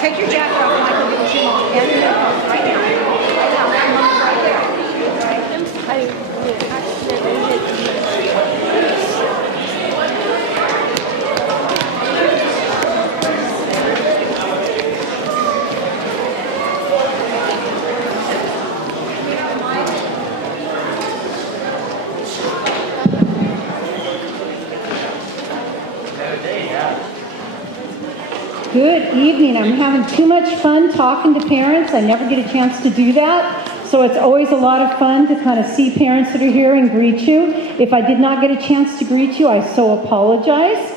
Take your jacket off, Michael, because you won't get it right now. Right Good evening. I'm having too much fun talking to parents. I never get a chance to do that. So it's always a lot of fun to kind of see parents that are here and greet you. If I did not get a chance to greet you, I so apologize.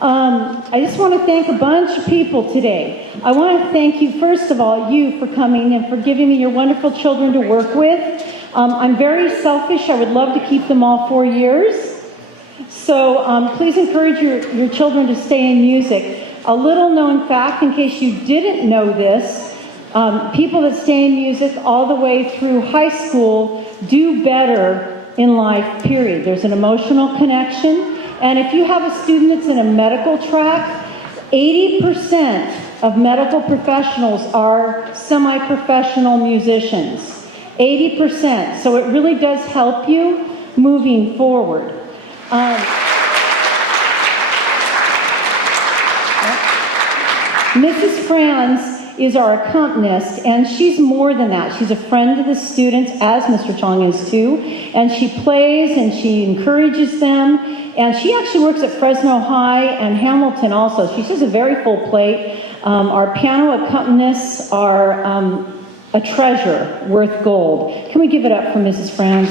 I just want to thank a bunch of people today. I want to thank you, first of all, you for coming and for giving me your wonderful children to work with. I'm very selfish. I would love to keep them all 4 years. So please encourage your children to stay in music. A little known fact, in case you didn't know this, people that stay in music all the way through high school do better in life, period. There's an emotional connection. And if you have a student that's in a medical track, 80% of medical professionals are semi-professional musicians. 80%. So it really does help you moving forward. Mrs. Franz is our accompanist, and she's more than that. She's a friend of the students, as Mr. Chang is too, and she plays and she encourages them, and she actually works at Fresno High and Hamilton also. She has a very full plate. Our piano accompanists are a treasure worth gold. Can we give it up for Mrs. Franz?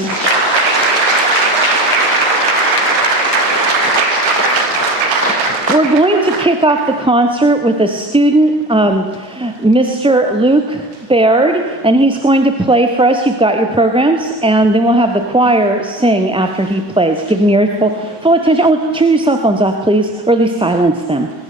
We're going to kick off the concert with a student, Mr. Luke Baird, and he's going to play for us. You've got your programs, and then we'll have the choir sing after he plays. Give me your full attention. Oh, turn your cell phones off, please, or at least silence them.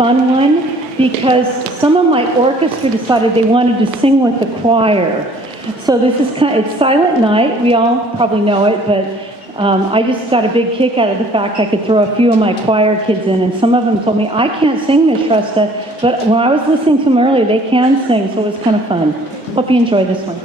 fun one because some of my orchestra decided they wanted to sing with the choir. So this is it's Silent Night. We all probably know it, but I just got a big kick out of the fact I could throw a few of my choir kids in, and some of them told me, I can't sing, Miss Shrestha, but when I was listening to them earlier, they can sing, so it was kind of fun. Hope you enjoy this one.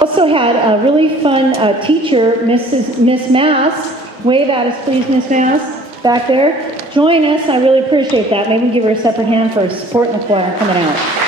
Also had a really fun teacher, Miss Mass. Wave at us, please, Miss Mass, back there. Join us. I really appreciate that. Maybe give her a separate hand for supporting the choir coming out.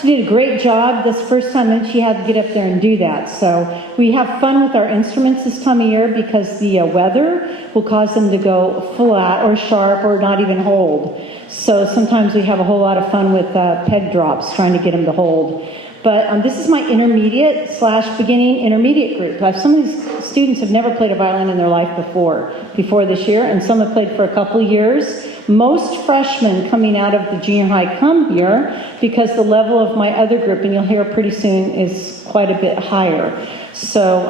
She did a great job this first time, and she had to get up there and do that. So we have fun with our instruments this time of year because the weather will cause them to go flat or sharp or not even hold. So sometimes we have a whole lot of fun with peg drops, trying to get them to hold. But this is my intermediate / beginning intermediate group. Some of these students have never played a violin in their life before this year, and some have played for a couple years. Most freshmen coming out of the junior high come here because the level of my other group, and you'll hear pretty soon, is quite a bit higher. So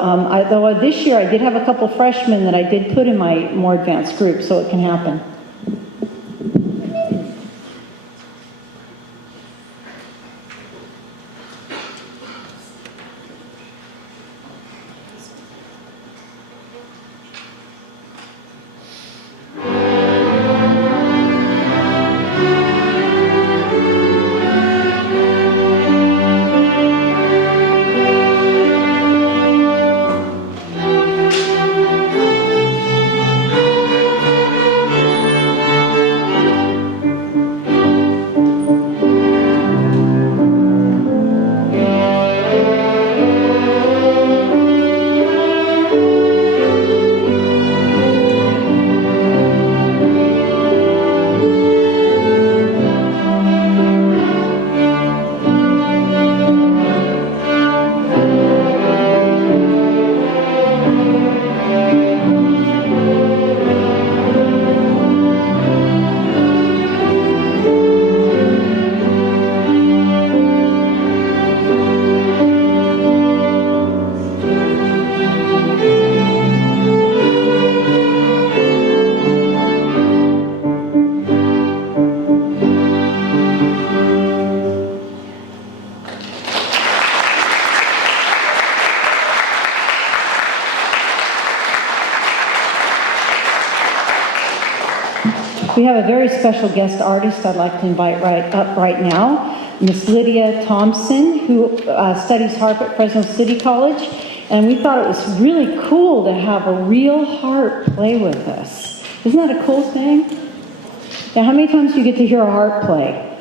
though this year I did have a couple freshmen that I did put in my more advanced group, so it can happen. We have a very special guest artist I'd like to invite right now, Miss Lydia Thompson, who studies harp at Fresno City College. And we thought it was really cool to have a real harp play with us. Isn't that a cool thing? Now, how many times do you get to hear a harp play?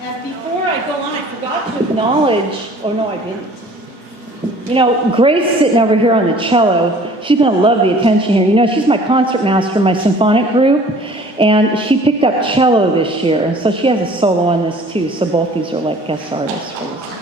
And before I go on, I forgot to acknowledge, oh no, I didn't. You know, Grace sitting over here on the cello, she's going to love the attention here. You know, she's my concert master in my symphonic group, and she picked up cello this year. So she has a solo on this too, so both these are like guest artists for this.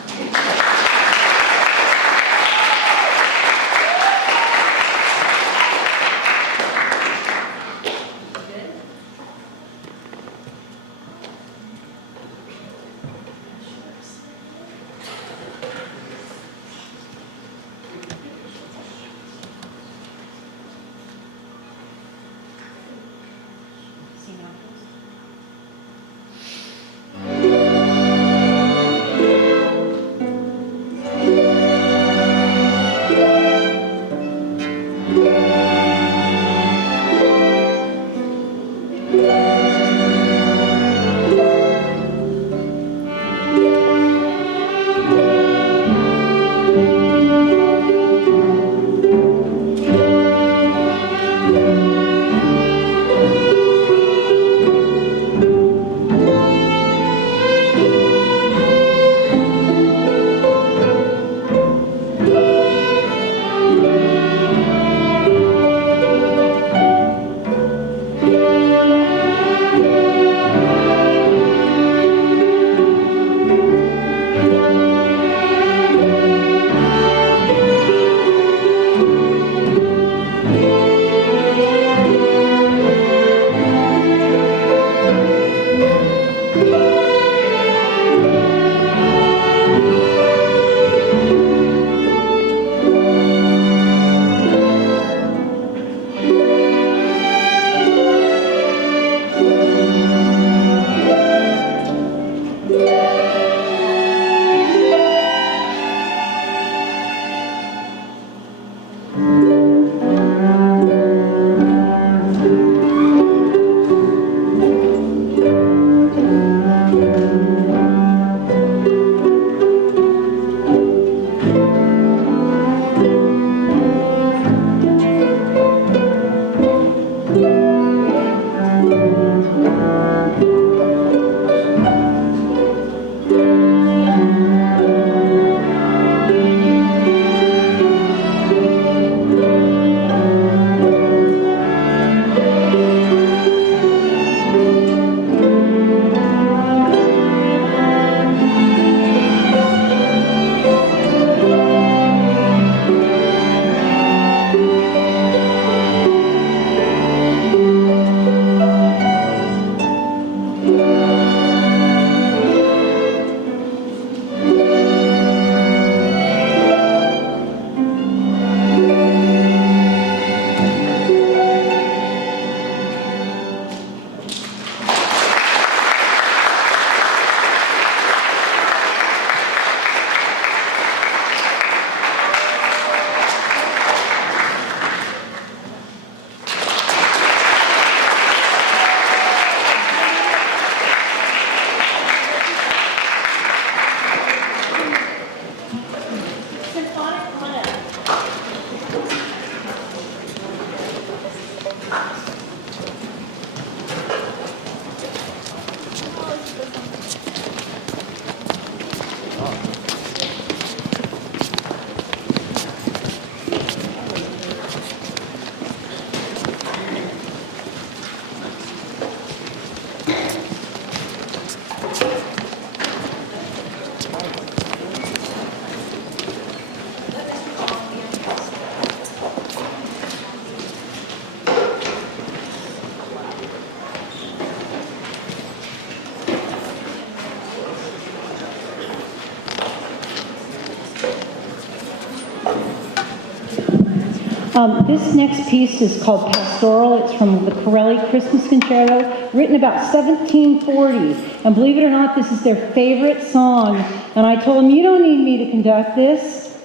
This next piece is called Pastoral. It's from the Corelli Christmas Concerto, written about 1740. And believe it or not, this is their favorite song. And I told them, you don't need me to conduct this.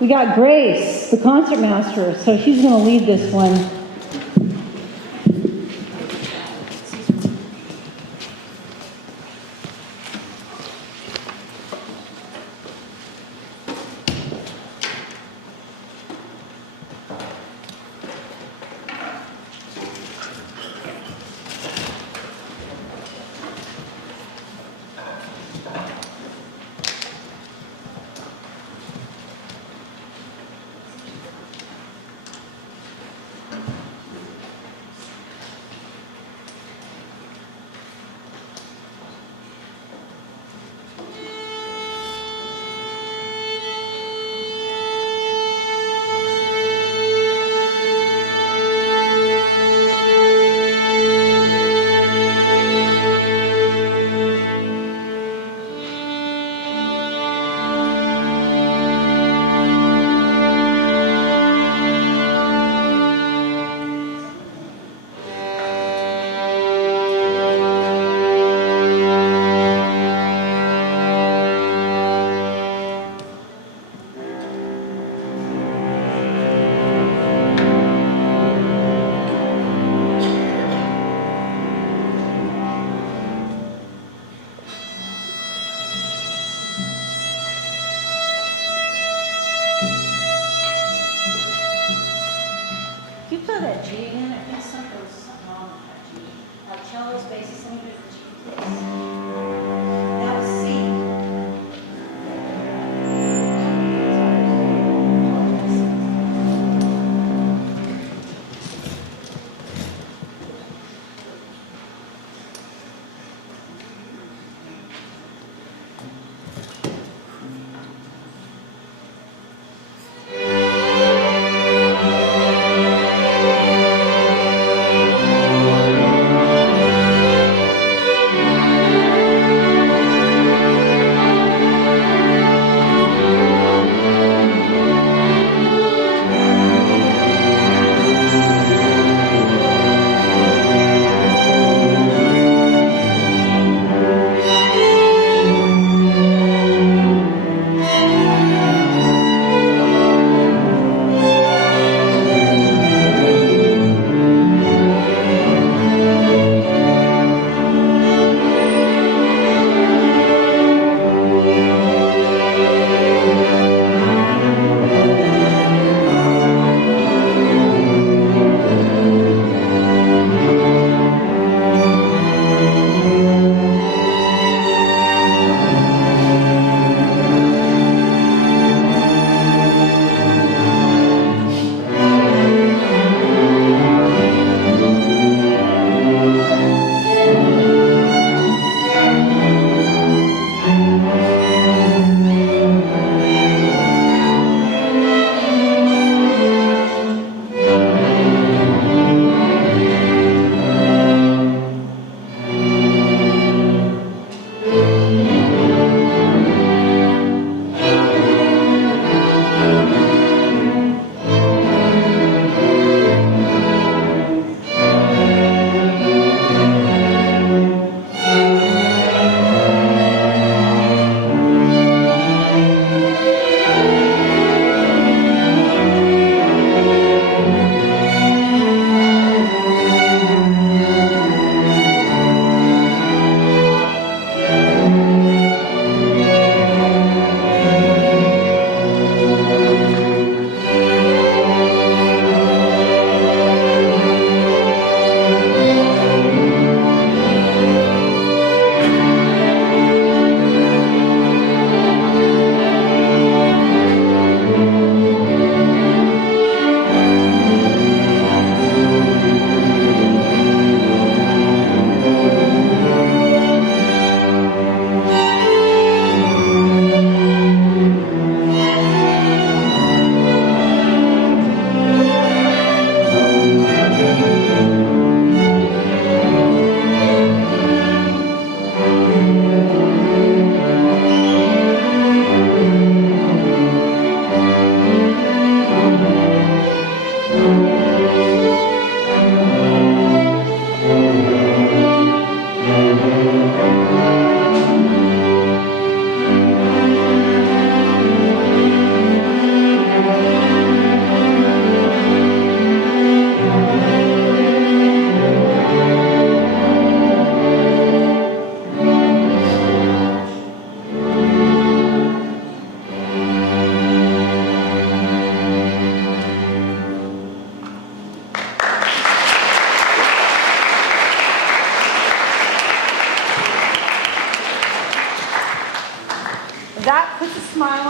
We got Grace, the concertmaster, so she's going to lead this one.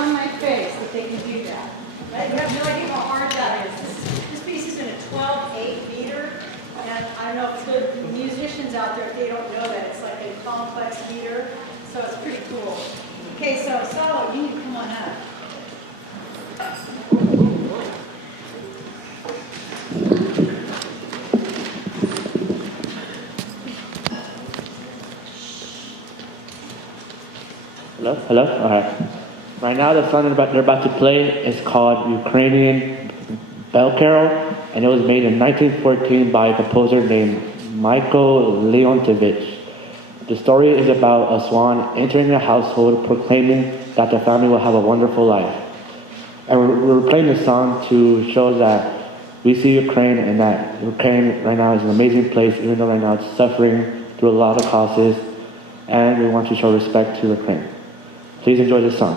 on my face that they can do that. You have no idea how hard that is. This piece is in a 12/8 meter, and I don't know if good musicians out there, if they don't know that, it's like a complex meter, so it's pretty cool. Okay, so solo, you need to come on up. Hello? Hello? Alright. Right now the song they're about to play is called Ukrainian Bell Carol, and it was made in 1914 by a composer named Michael Leontovich. The story is about a swan entering a household proclaiming that the family will have a wonderful life. And we're playing this song to show that we see Ukraine and that Ukraine right now is an amazing place, even though right now it's suffering through a lot of causes, and we want to show respect to Ukraine. Please enjoy this song.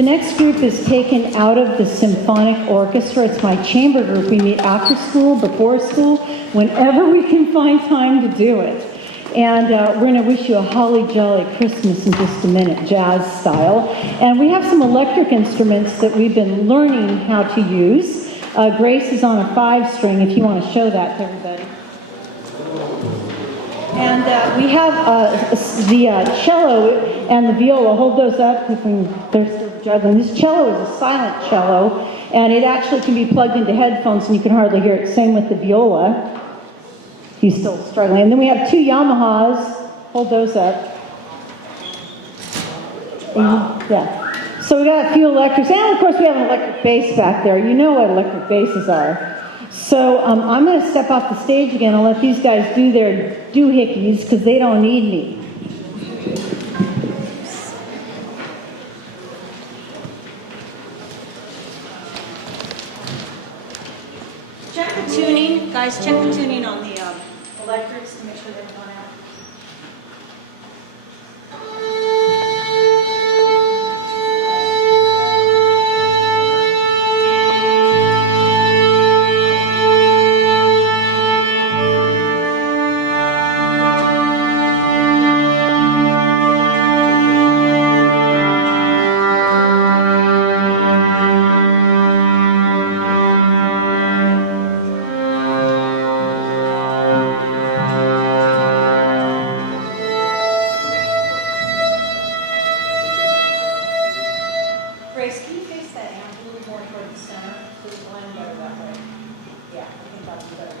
The next group is taken out of the symphonic orchestra. It's my chamber group. We meet after school, before school, whenever we can find time to do it. And we're going to wish you a holly jolly Christmas in just a minute, jazz style. And we have some electric instruments that we've been learning how to use. Grace is on a 5-string, if you want to show that to everybody. And we have the cello and the viola. Hold those up. They're still juggling. This cello is a silent cello, and it actually can be plugged into headphones, and you can hardly hear it. Same with the viola. He's still struggling. And then we have 2 Yamahas. Hold those up. Wow. Yeah. So we got a few electrics. And, of course, we have an electric bass back there. You know what electric basses are. So I'm going to step off the stage again and let these guys do their doohickeys because they don't need me. Check the tuning, guys, check the tuning on the electrics to make sure they've gone out. Grace, can you face that amp a little more toward the center? So it's blend better that way. Yeah, I think that'll be better.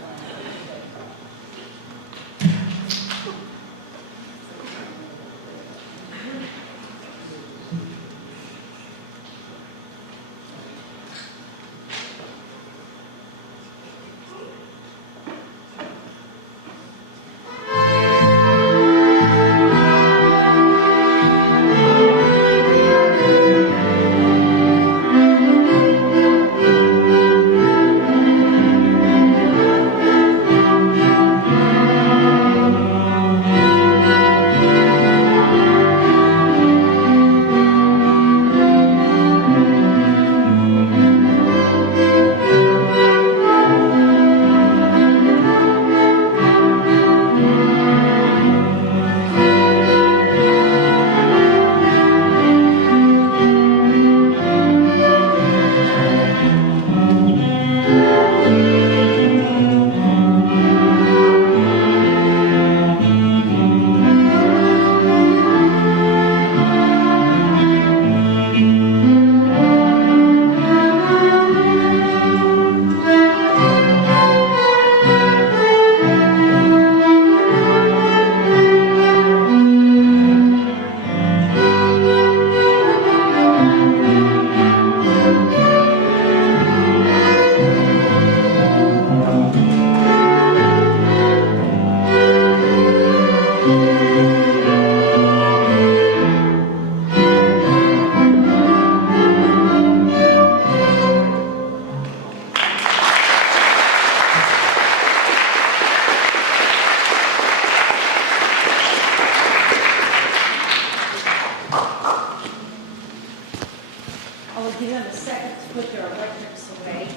I'll give them a second to put their electrics away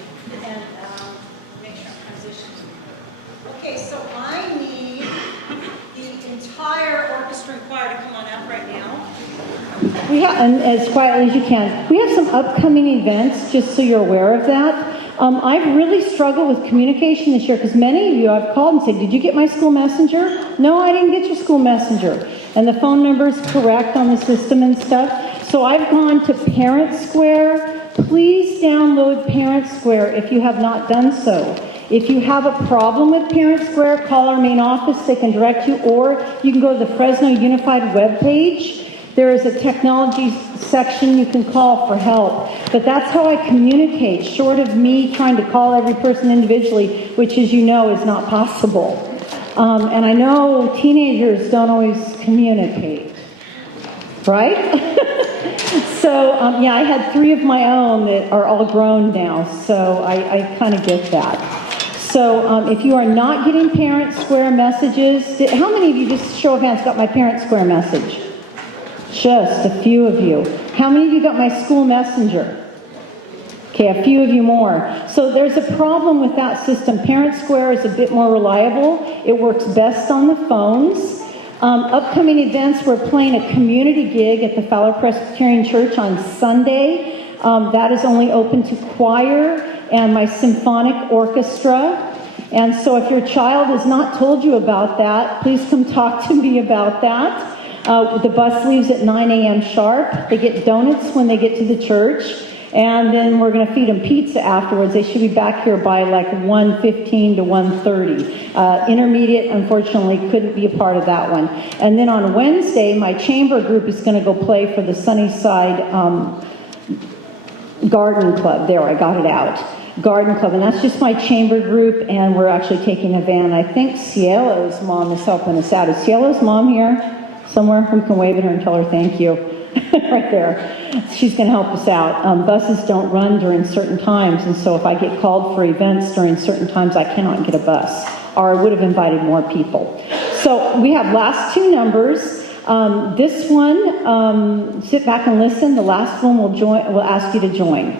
and make sure I'm transitioning. Okay, so I need the entire orchestra and choir to come on up right now. We have, and as quietly as you can, we have some upcoming events, just so you're aware of that. I've really struggled with communication this year because many of you I've called and said, did you get my school messenger? No, I didn't get your school messenger. And the phone number is correct on the system and stuff. So I've gone to Parent Square. Please download Parent Square if you have not done so. If you have a problem with Parent Square, call our main office. They can direct you, or you can go to the Fresno Unified webpage. There is a technology section you can call for help. But that's how I communicate, short of me trying to call every person individually, which, as you know, is not possible. And I know teenagers don't always communicate, right? So, yeah, I had 3 of my own that are all grown now, so I kind of get that. So if you are not getting Parent Square messages, how many of you, just show of hands, got my Parent Square message? Just a few of you. How many of you got my school messenger? Okay, a few of you more. So there's a problem with that system. Parent Square is a bit more reliable. It works best on the phones. Upcoming events, we're playing a community gig at the Fowler Presbyterian Church on Sunday. That is only open to choir and my symphonic orchestra. And so if your child has not told you about that, please come talk to me about that. The bus leaves at 9 a.m. sharp. They get donuts when they get to the church. And then we're going to feed them pizza afterwards. They should be back here by like 1:15 to 1:30. Intermediate, unfortunately, couldn't be a part of that one. And then on Wednesday, my chamber group is going to go play for the Sunnyside Garden Club. There, I got it out. Garden Club. And that's just my chamber group, and we're actually taking a van. I think Cielo's mom is helping us out. Is Cielo's mom here somewhere? We can wave at her and tell her thank you. Right there. She's going to help us out. Buses don't run during certain times, and so if I get called for events during certain times, I cannot get a bus, or I would have invited more people. So we have last two numbers. This one, sit back and listen. The last one will ask you to join.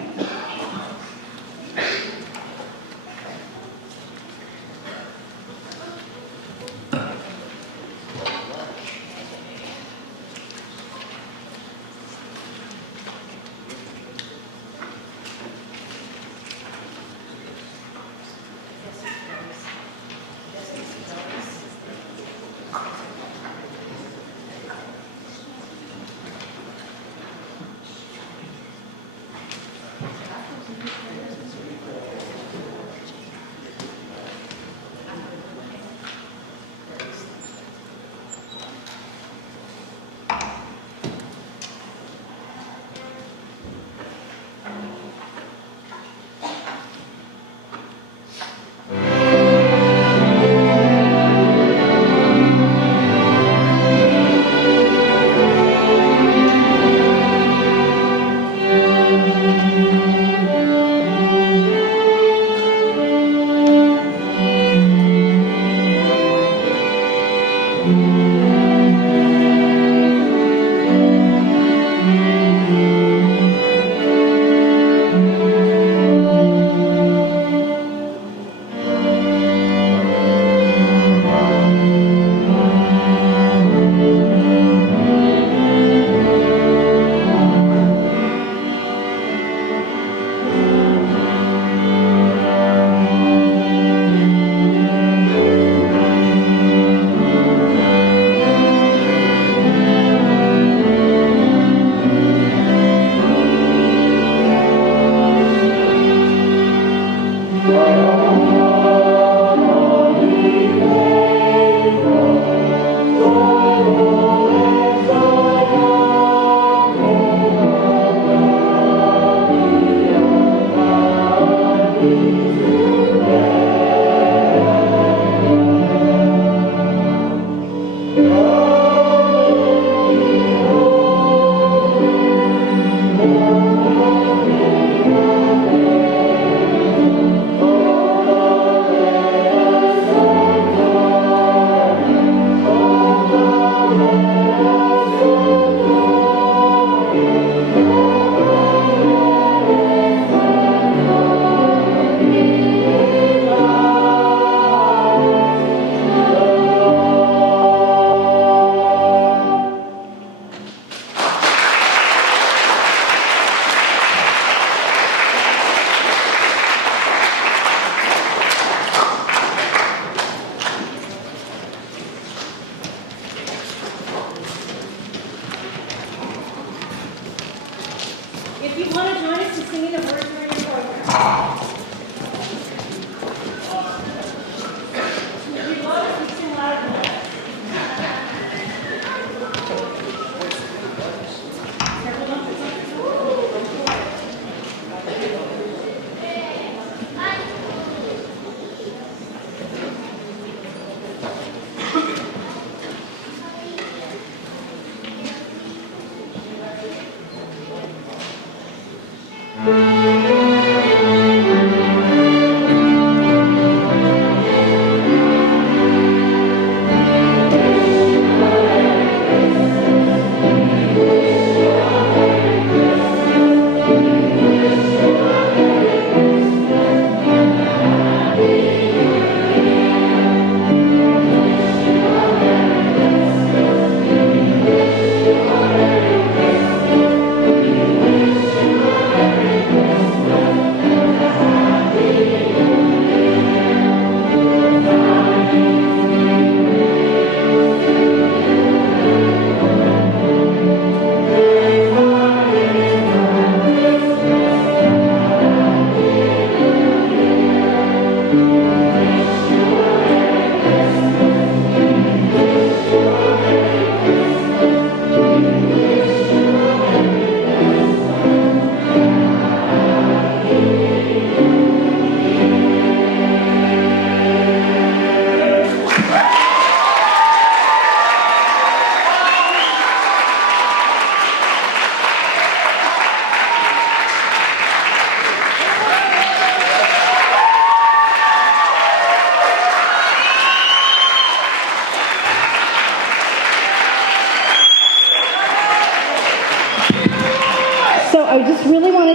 If you want to join us in singing the words during the program. If you love us, we sing louder than that.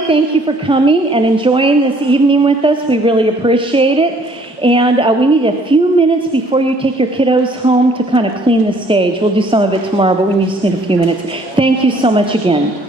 thank you for coming and enjoying this evening with us. We really appreciate it. And we need a few minutes before you take your kiddos home to kind of clean the stage. We'll do some of it tomorrow, but we just need a few minutes. Thank you so much again.